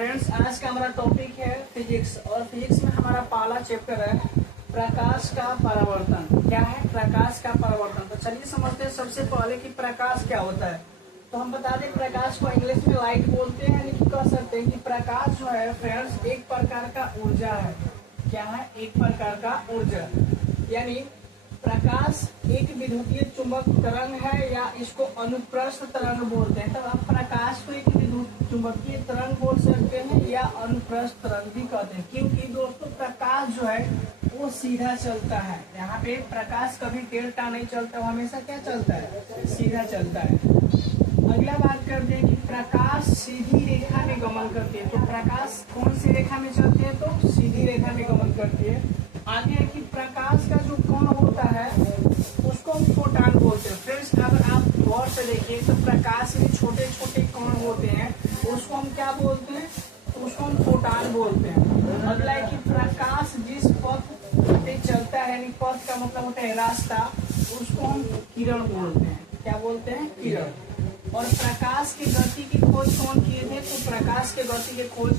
Friends, आज का हमारा टॉपिक है फिजिक्स और फिजिक्स में हमारा पहला चैप्टर है प्रकाश का परावर्तन। क्या है प्रकाश का परावर्तन? तो चलिए समझते हैं सबसे पहले कि प्रकाश क्या होता है। तो हम बता दें प्रकाश को इंग्लिश में लाइट बोलते हैं, यानी कि कह सकते हैं कि प्रकाश जो है फ्रेंड्स एक प्रकार का ऊर्जा है। क्या है? एक प्रकार का ऊर्जा, यानी प्रकाश एक विद्युतीय चुंबक तरंग है या इसको अनुप्रस्थ तरंग बोलते हैं। तब आप प्रकाश को एक विद्युत चुंबकीय तरंग बोल सकते हैं या अनुप्रस्थ तरंग भी कहते हैं, क्योंकि दोस्तों प्रकाश जो है वो सीधा चलता है। यहाँ पे प्रकाश कभी टेढ़ा नहीं चलता, वो हमेशा क्या चलता है? सीधा चलता है। अगला बात करते हैं कि प्रकाश सीधी रेखा में गमन करती है। तो प्रकाश कौन सी रेखा में चलती है? तो सीधी रेखा में गमन करती है। आगे है कि प्रकाश का जो कण होता है उसको हम फोटॉन बोलते हैं। फ्रेंड्स, अगर आप गौर से देखिए तो प्रकाश में छोटे छोटे कण होते हैं, उसको हम क्या बोलते हैं? उसको हम फोटॉन बोलते हैं। अगला है कि प्रकाश जिस पथ पे चलता है, यानी पथ का मतलब होता है रास्ता, उसको हम किरण बोलते हैं। क्या बोलते हैं? किरण। और प्रकाश की गति की खोज कौन किए थे? तो प्रकाश के गति की खोज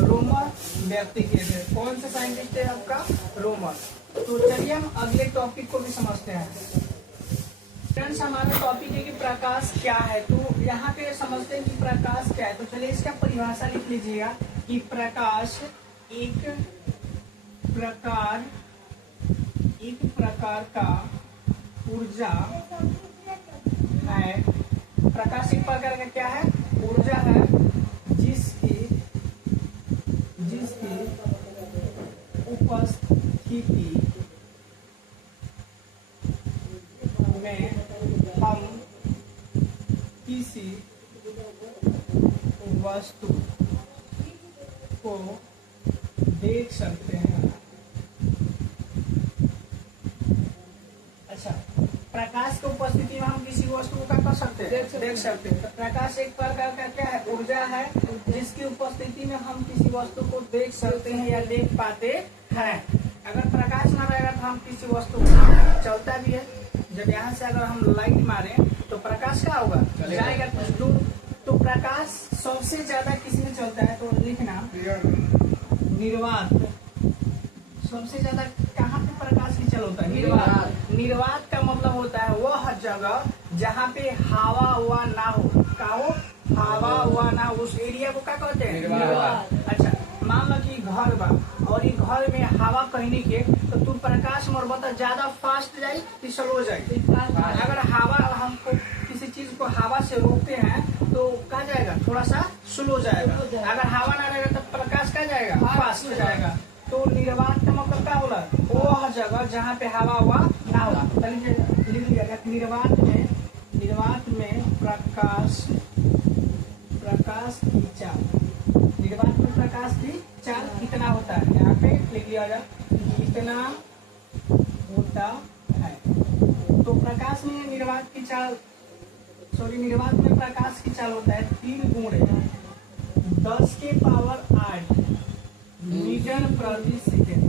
रोमर व्यक्ति किए थे। कौन से साइंटिस्ट है आपका? रोमर। तो चलिए हम अगले टॉपिक को भी समझते हैं। फ्रेंड्स, हमारा टॉपिक है कि प्रकाश क्या है। तो यहाँ पे समझते हैं कि प्रकाश क्या है। तो चलिए इसका परिभाषा लिख लीजिएगा कि प्रकाश एक प्रकार का ऊर्जा है। प्रकाश एक प्रकार का क्या है? ऊर्जा है, जिसकी उपस्थिति में हम किसी वस्तु को देख सकते हैं। अच्छा, प्रकाश की उपस्थिति में हम किसी वस्तु को क्या कर सकते हैं? देख सकते हैं। तो प्रकाश एक प्रकार का क्या है? ऊर्जा है, जिसकी उपस्थिति में हम किसी वस्तु को देख सकते हैं या देख पाते हैं। अगर प्रकाश ना रहेगा तो हम किसी वस्तु को चलता भी है। जब यहाँ से अगर हम लाइट मारे तो प्रकाश क्या होगा? जाएगा कुछ दूर। तो प्रकाश सबसे ज्यादा किसमें चलता है? तो लिखना निर्वात। सबसे ज्यादा कहाँ पे प्रकाश की चल होता है? निर्वात। निर्वात का मतलब होता है वह जगह जहाँ पे हवा हुआ ना हो। क्या हो? हवा हुआ ना हो, उस एरिया को क्या कहते हैं? निर्वात। अच्छा, मान लो कि घर बा और ये घर में हवा कहीं नहीं के, तो तू प्रकाश मरबता ज्यादा फास्ट जाए कि स्लो जाए? अगर हवा हमको किसी चीज को हवा से रोकते हैं तो क्या जाएगा? थोड़ा सा स्लो जाएगा। अगर हवा ना रहेगा तो प्रकाश क्या जाएगा? फास्ट जाएगा। तो निर्वात का मतलब क्या होला? वह जगह जहाँ पे हवा हुआ ना होला। लिख लिया निर्वात में प्रकाश की चाल। निर्वात में प्रकाश की चाल कितना होता है? यहाँ पे लिख लिया जाए कितना होता है। तो प्रकाश में निर्वात में प्रकाश की चाल होता है 3 गुणे 10 के पावर 8 मीटर प्रति सेकेंड।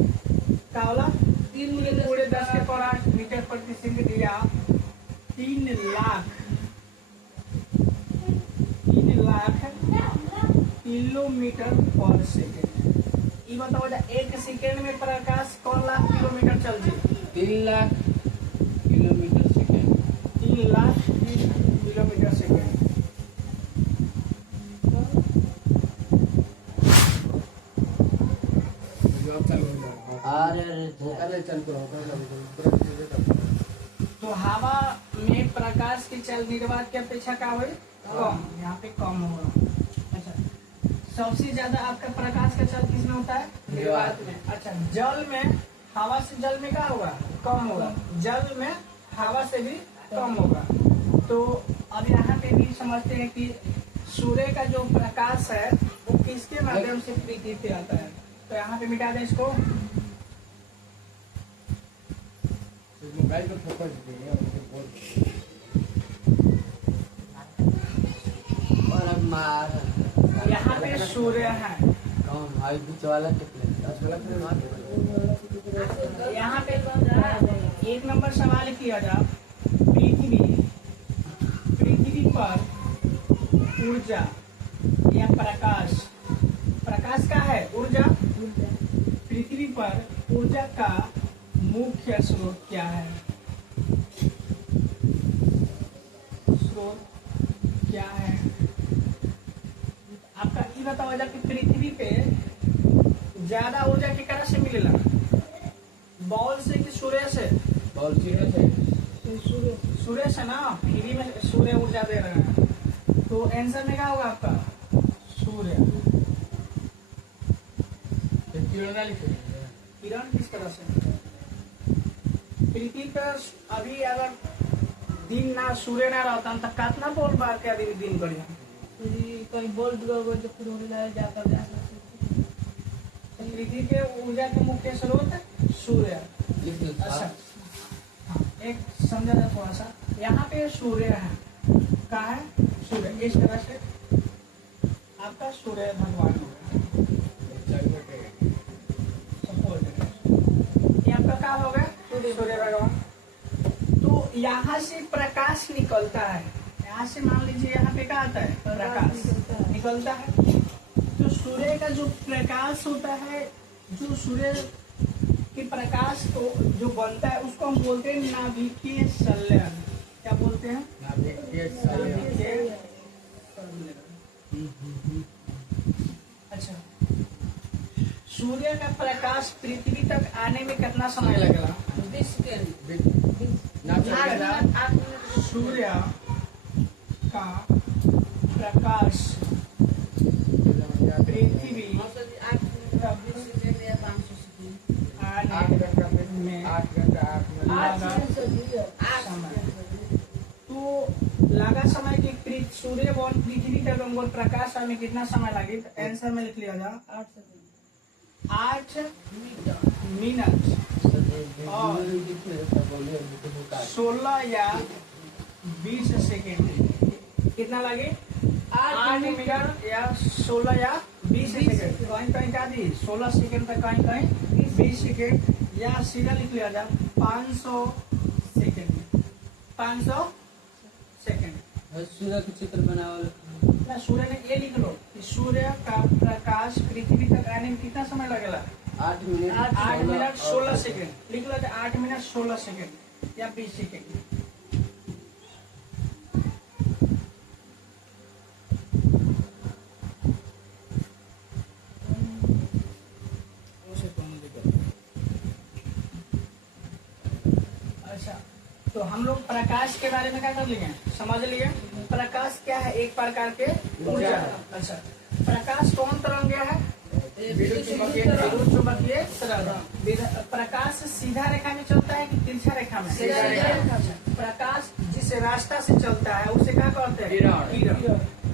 क्या होला? 3 गुणे 10 के पावर 8 मीटर प्रति सेकेंड या 3 लाख किलोमीटर पर सेकेंड। ये बताओ एक सेकेंड में प्रकाश कौन लाख किलोमीटर चल जाए? 3 lakh kilometre second. 3 lakh kilometre second. तो हवा में प्रकाश की चाल निर्वात की अपेक्षा क्या हुई? कम। यहाँ पे कम होगा। अच्छा, सबसे ज्यादा आपका प्रकाश का चाल किसमें होता है? निर्वात में। अच्छा, जल में हवा से जल में क्या होगा? कम होगा। जल में हवा से भी कम होगा। तो अब यहाँ पे भी समझते हैं कि सूर्य का जो प्रकाश है वो किसके माध्यम से पृथ्वी पे आता है। तो यहाँ पे मिटा दें इसको। यहाँ पे सूर्य है। यहाँ पे एक नंबर सवाल किया जाए, पृथ्वी पर ऊर्जा या प्रकाश ऊर्जा का मुख्य स्रोत क्या है? स्रोत क्या है? आपका ये बताओ जा कि पृथ्वी पे ज्यादा ऊर्जा केकरा से मिलेला? बॉल से कि सूर्य से? बॉल जीरो से सूर्य से ना, फ्री में सूर्य ऊर्जा दे रहे हैं। तो आंसर में क्या होगा आपका? सूर्य। किरण ना लिखे किरण किस तरह से? पृथ्वी पर अभी अगर दिन ना सूर्य ना रहता तो कितना बोल बार के अभी दिन बढ़िया कहीं बोल्ट गड़बड़ जो फिर होने लगा जाकर जा सकते। पृथ्वी के ऊर्जा के मुख्य स्रोत सूर्य। लिख दो अच्छा हाँ, एक समझा जाए थोड़ा सा। यहाँ पे सूर्य है, कहाँ है? सूर्य। इस तरह से आपका सूर्य भगवान हो गया, सपोर्ट। ये आपका क्या हो गया? सूर्य भगवान। तो यहाँ से प्रकाश निकलता है, यहाँ से मान लीजिए यहाँ पे क्या आता है? प्रकाश निकलता है। तो सूर्य का जो प्रकाश होता है, जो सूर्य के प्रकाश को जो बनता है उसको हम बोलते हैं नाभिकीय संलयन। क्या बोलते हैं? नाभिकीय संलयन। अच्छा, सूर्य का प्रकाश पृथ्वी तक आने में कितना समय लगेगा? 20 सेकंड। सूर्य का प्रकाश पृथ्वी लगा समय की सूर्य बन पृथ्वी तक हमको प्रकाश आने में कितना समय लगे? तो आंसर में लिख लिया जा 8 मिनट और 16 या 20 सेकेंड। कितना लगे? 8 मिनट या 16 या 20 सेकेंड। कहीं कहीं क्या दी? 16 सेकेंड तक, कहीं कहीं 20 सेकेंड, या सीधा लिख लिया जा 500 सेकेंड। 500 सेकेंड। सूर्य के चित्र बनाओ ना, सूर्य ने ये लिख लो कि सूर्य का प्रकाश पृथ्वी तक आने में कितना समय लगेगा? 8 मिनट 8 मिनट 16 सेकेंड। लिख लो 8 मिनट 16 सेकेंड या 20 सेकेंड। अच्छा, तो हम लोग प्रकाश के बारे में क्या कर लिए? समझ लिए। प्रकाश क्या है? एक प्रकार के ऊर्जा। अच्छा, प्रकाश कौन तरंग है? विद्युत चुंबकीय तरंग। प्रकाश सीधा रेखा में चलता है कि तिरछा रेखा में? सीधा रेखा। प्रकाश जिस रास्ता से चलता है उसे क्या कहते हैं? किरण।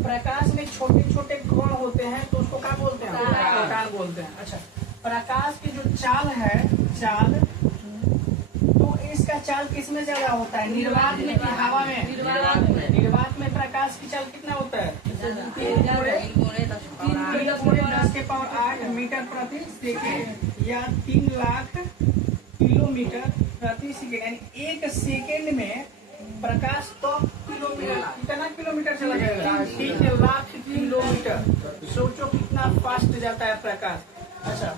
प्रकाश में छोटे छोटे कण होते हैं तो उसको क्या बोलते हैं? फोटॉन बोलते हैं। अच्छा, प्रकाश की जो चाल है, चाल, तो इसका चाल किसमें ज्यादा होता है? निर्वात में कि हवा में? निर्वात में प्रकाश की चाल कितना होता है? 3×10⁸ मीटर प्रति सेकेंड या 3 लाख किलोमीटर प्रति सेकेंड। यानी 1 सेकेंड में प्रकाश तो किलोमीटर, कितना किलोमीटर चला जाएगा? 3 लाख किलोमीटर। सोचो कितना फास्ट जाता है प्रकाश। अच्छा,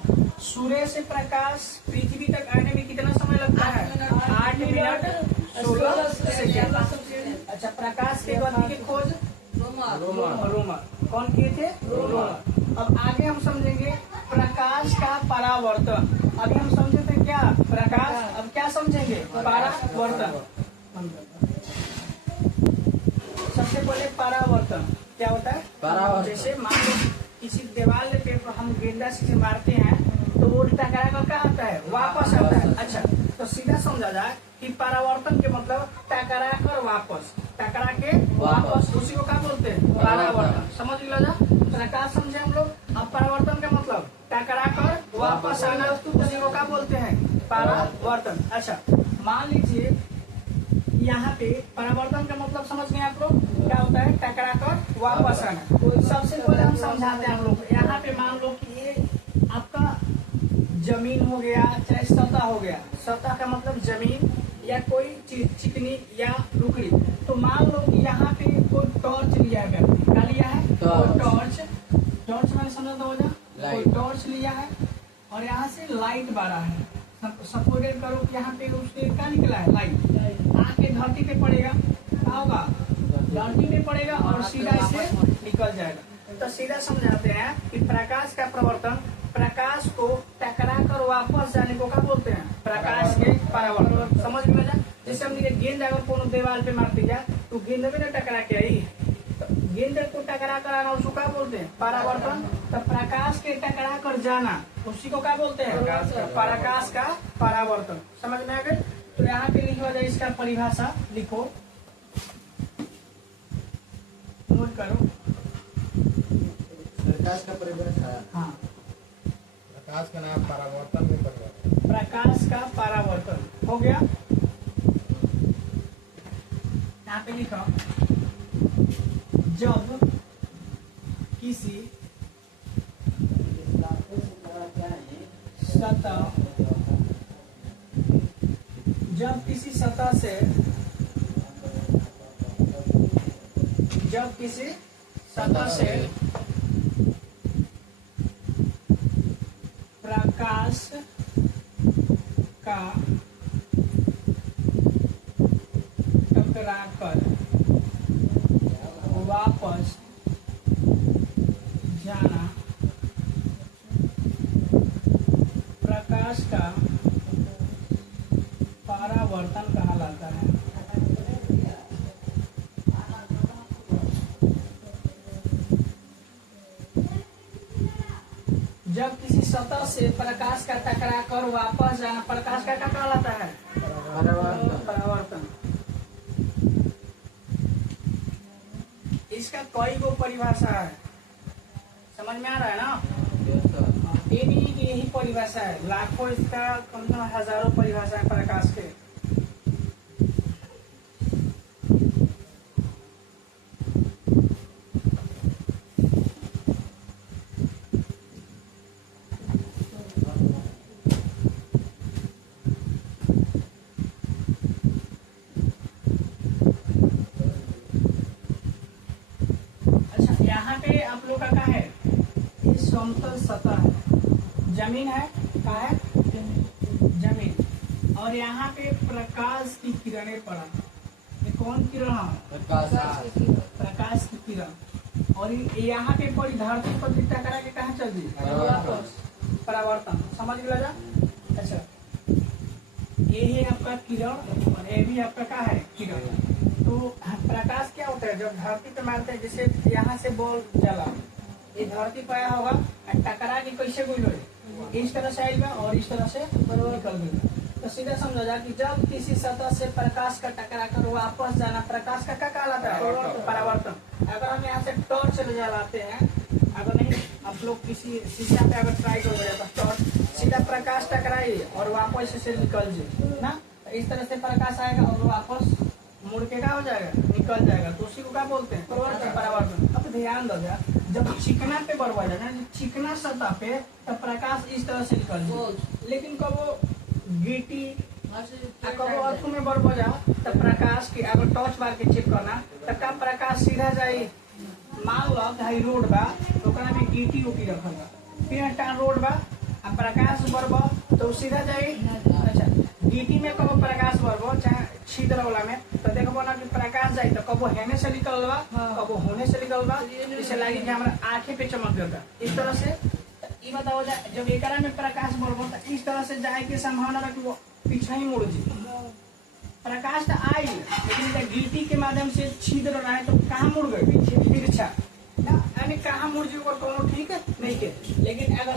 सूर्य से प्रकाश पृथ्वी तक आने में कितना समय लगता है? 8 मिनट 16 सेकेंड। अच्छा, प्रकाश के गति की खोज रोमर कौन किए थे? रोमर। अब आगे हम समझेंगे प्रकाश का परावर्तन। अभी हम समझे थे क्या? प्रकाश। अब क्या समझेंगे? परावर्तन। सबसे पहले परावर्तन क्या होता है? परावर्तन। जैसे मान लो किसी दीवार पे हम गेंदा से मारते हैं तो वो टकरा कर क्या आता है? वापस आता है। अच्छा, तो सीधा समझा जाए कि परावर्तन के मतलब टकरा कर वापस, टकरा के वापस, उसी को क्या बोलते हैं? परावर्तन। समझ लिया जा? प्रकाश समझे हम लोग। अब परावर्तन का मतलब टकरा कर वापस आना, उसी को क्या बोलते हैं? परावर्तन। अच्छा, मान लीजिए यहाँ पे परावर्तन का मतलब समझ गए आप लोग? क्या होता है? टकरा कर वापस आना। सबसे पहले हम समझाते हैं हम लोग। यहाँ पे मान लो कि ये आपका जमीन हो गया, चाहे सतह हो गया। सतह का मतलब जमीन या कोई चीज चिकनी या रुकड़ी। तो मान लो कि यहाँ पे कोई टॉर्च लिया है, क्या लिया है? टॉर्च। टॉर्च मैंने समझा था, कोई टॉर्च लिया है। और यहाँ से लाइट बारह है। सपोर्टेड करो कि यहाँ पे उसके क्या निकला है, लाइट आके धरती पे पड़ेगा, क्या होगा, धरती पे पड़ेगा और सीधा इसे निकल जाएगा। तो सीधा समझाते हैं कि प्रकाश का प्रवर्तन, प्रकाश को टकरा कर वापस जाने को क्या बोलते हैं, प्रकाश के परावर्तन। समझ में आया? जैसे हमने गेंद अगर कोनो दीवार पे मार दिया तो गेंद में ना टकरा के आई, तो गेंद को टकरा कर आना उसको क्या बोलते हैं, परावर्तन। तो प्रकाश के टकरा कर जाना उसी को क्या बोलते हैं, प्रकाश का परावर्तन। समझ में आ गए? तो यहाँ पे लिखा जाए, इसका परिभाषा लिखो, नोट करो। प्रकाश का परिभाषा। हाँ, प्रकाश का नाम परावर्तन में परिवर्तन। प्रकाश का परावर्तन हो गया। यहाँ पे लिखा, जब किसी सतह, जब किसी सतह से, जब किसी सतह से प्रकाश का टकराकर वापस जाना प्रकाश का परावर्तन कहलाता है। जब किसी सतह से प्रकाश का टकरा कर वापस जाना प्रकाश का क्या कहलाता है, परावर्तन। इसका कई गो परिभाषा है, समझ में आ रहा है ना? ये नहीं कि यही परिभाषा है, लाखों, इसका कम से कम हजारों परिभाषा है प्रकाश के। अच्छा, यहाँ पे आप लोग का क्या है, ये समतल सतह है, जमीन है, क्या है, जमीन। और यहाँ पे प्रकाश की किरणें पड़ा, ये कौन किरण है, प्रकाश की किरण। और यहाँ पे पड़ी धरती पर टकरा के कहाँ चल दी, परावर्तन। समझ में लगा? अच्छा, ये है आपका किरण और ये भी आपका क्या है, किरण। तो प्रकाश क्या होता है, जब धरती पे मारते हैं, जैसे यहाँ से बॉल चला, ये धरती पे आया होगा, टकरा के कैसे गुल हो, इस तरह से आएगा और इस तरह से निकल गई। तो सीधा समझा जा कि जब किसी सतह से प्रकाश का टकरा कर वापस जाना प्रकाश का क्या कहलाता है, परावर्तन। अगर हम यहाँ से टॉर्च ले जलाते हैं, अगर नहीं आप लोग किसी शीशा पे अगर ट्राई करोगे तो टॉर्च सीधा प्रकाश टकराई और वापस से निकल जाए ना, तो इस तरह से प्रकाश आएगा और वापस मुड़ के क्या हो जाएगा, निकल जाएगा। तो उसी को क्या बोलते हैं, परावर्तन। अब ध्यान दो यार, जब चिकना पे बरबा जाए, चिकना सतह पे तो प्रकाश इस तरह से निकल जाए, लेकिन कब वो गिटी कब अर्थ में बरबा जा तो प्रकाश की अगर टॉर्च मार के चेक करना तो का प्रकाश सीधा जाए। मान लो भाई रोड बा तो में गिटी उटी रखल बा, फिर टान रोड बा, अब प्रकाश बरबा तो सीधा जाए। अच्छा, गिटी में कब प्रकाश बरबा चाहे छिद्र वाला में तो देखो ना कि प्रकाश जाए तो कब हेने से निकल बा, कब होने से निकल बा, इसे लगे कि हमारा आंखें पे चमक देता इस तरह से। ये बताओ जाए जब एक में प्रकाश बरबा तो इस तरह से जाए की संभावना रखी वो पीछे ही मुड़ जी। प्रकाश तो आई लेकिन जब गिटी के माध्यम से छिद्र रहा है तो कहाँ मुड़ गए, पीछे तिरछा ना, यानी कहाँ मुड़ जी कोनो ठीक है नहीं के। लेकिन अगर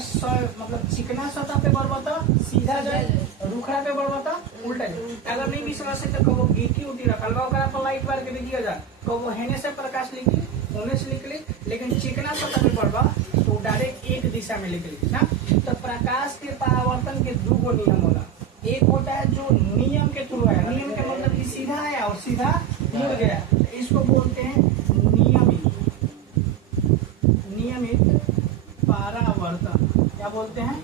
मतलब चिकना सतह पे बरबा तो सीधा जाए, रुखड़ा पे बरबा तो उल्टा जाए। अगर नहीं भी समझ सकते कबो गिटी उटी रखल बा ओकरा पर लाइट मार के देखिए जा, कबो हेने से प्रकाश निकली होने से निकली, लेकिन चिकना सतह पे बरबा तो डायरेक्ट एक दिशा में निकली ना। तो प्रकाश के परावर्तन के दो गो नियम होला, एक होता है जो नियम के थ्रू है, नियम के मतलब कि सीधा आया और सीधा मुड़ गया, इसको बोलते हैं नियमित, नियमित परावर्तन। क्या बोलते हैं,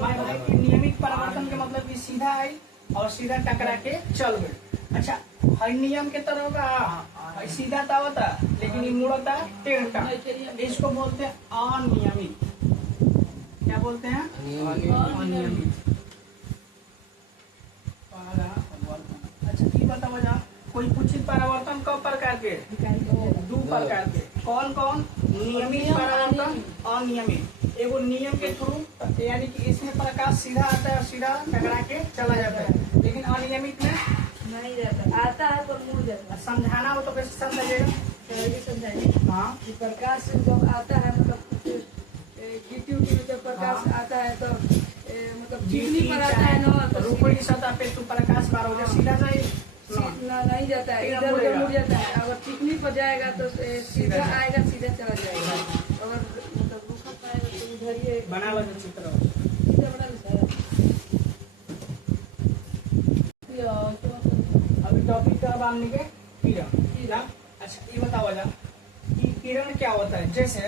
भाई कि नियमित परावर्तन के मतलब कि सीधा आई और सीधा टकरा के चल गए। अच्छा, हर नियम के तरह का सीधा था होता लेकिन ये मुड़ता टेढ़ा, इसको बोलते हैं अनियमित। क्या बोलते हैं? अनियमित। अच्छा ये बताओ जा, कोई पूछित परावर्तन कब प्रकार के? दो प्रकार के। कौन कौन? नियमित परावर्तन, अनियमित। एगो नियम के थ्रू, यानी कि इसमें प्रकाश सीधा आता है और सीधा टकरा के चला जाता है, लेकिन अनियमित में नहीं रहता, आता है पर मुड़ जाता है। समझाना हो तो कैसे समझाइएगा? कैसे समझाइए? हाँ कि प्रकाश जब आता है, मतलब कुछ गिट्टी उट्टी में जब प्रकाश आता है तो मतलब चिकनी पर आता है ना, तो रूपड़ी सतह पे तो प्रकाश बार हो जाए, सीधा जाए नहीं जाता है, इधर उधर मुड़ जाता है। अगर चिकनी पर जाएगा तो सीधा आएगा, सीधा चला जाएगा। अगर मतलब रूखा पाएगा तो उधर ही बना लो जो चित्र। सीधा बना लेता है। अभी टॉपिक का बात निके किरण। अच्छा ये बताओ जा कि किरण क्या होता है। जैसे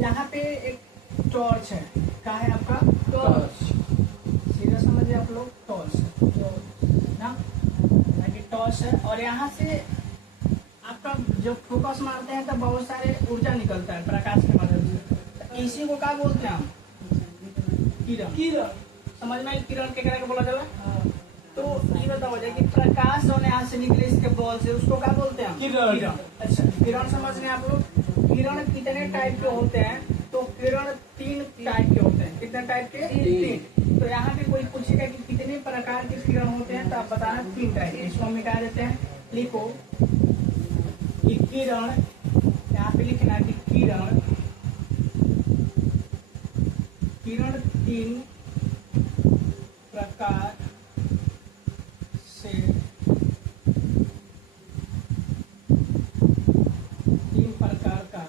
यहाँ पे एक टॉर्च है, क्या है आपका? टॉर्च। सीधा समझिए आप लोग, टॉर्च ना, टॉर्च है। और यहाँ से आपका जब फोकस मारते हैं तो बहुत सारे ऊर्जा निकलता है प्रकाश के माध्यम से। इसी को क्या बोलते हैं हम? किरण। किरण समझ में? किरण के करके बोला जाला। तो ये बताओ जाए कि प्रकाश जो यहाँ से निकले इसके बॉल से, उसको क्या बोलते हैं? किरण। अच्छा किरण समझ में आप लोग? किरण कितने टाइप के होते हैं? तो किरण 3 टाइप के होते हैं। कितने टाइप के? 3। तो यहाँ पे कोई पूछेगा कि कितने प्रकार के किरण होते हैं, तो आप बताना 3 टाइप। इसको हम मिटा देते हैं, लिखो कि किरण, यहाँ पे लिखना कि किरण 3 प्रकार से, 3 प्रकार का।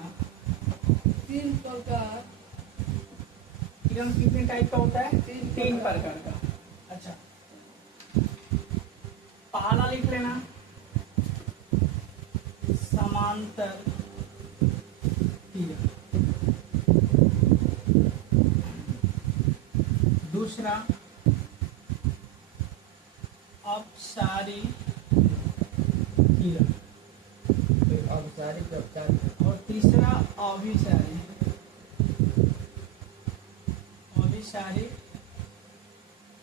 3 प्रकार। किरण कितने टाइप का होता है? 3 प्रकार का। अच्छा पहला लिख लेना समांतर किरण, दूसरा अपसारी किरण, औपचारिक औपचारिक और तीसरा अभिसारी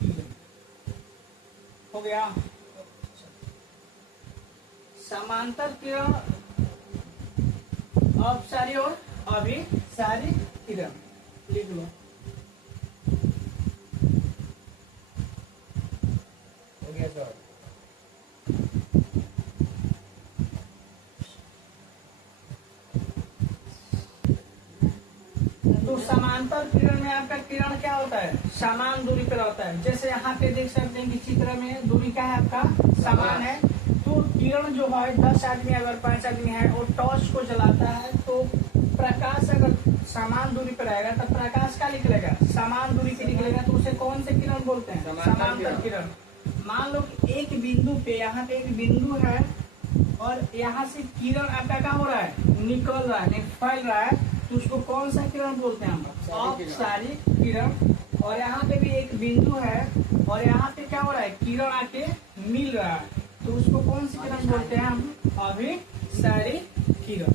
किरण। हो गया? समांतर किरण, अपसारी और अभिसारी किरण लिख लो। हो गया सर। तो समांतर किरण में आपका किरण क्या होता है? समान दूरी पर होता है। जैसे यहाँ पे देख सकते हैं कि चित्र में दूरी क्या है आपका? समान है। तो किरण जो है 10 आदमी अगर 5 आदमी है और टॉर्च को जलाता है, तो प्रकाश अगर समान दूरी पर आएगा तो प्रकाश क्या निकलेगा? समान दूरी पे निकलेगा। तो उसे कौन से किरण बोलते हैं? समांतर किरण। मान लो कि एक बिंदु पे, यहाँ पे एक बिंदु है और यहाँ से किरण आपका क्या हो रहा है? निकल रहा है, फैल रहा है, तो उसको कौन सा किरण बोलते हैं हम? अपसारी किरण। और यहाँ पे भी एक बिंदु है और यहाँ पे क्या हो रहा है? किरण आके मिल रहा है, तो उसको कौन सी किरण बोलते हैं हम? अभिसारी किरण।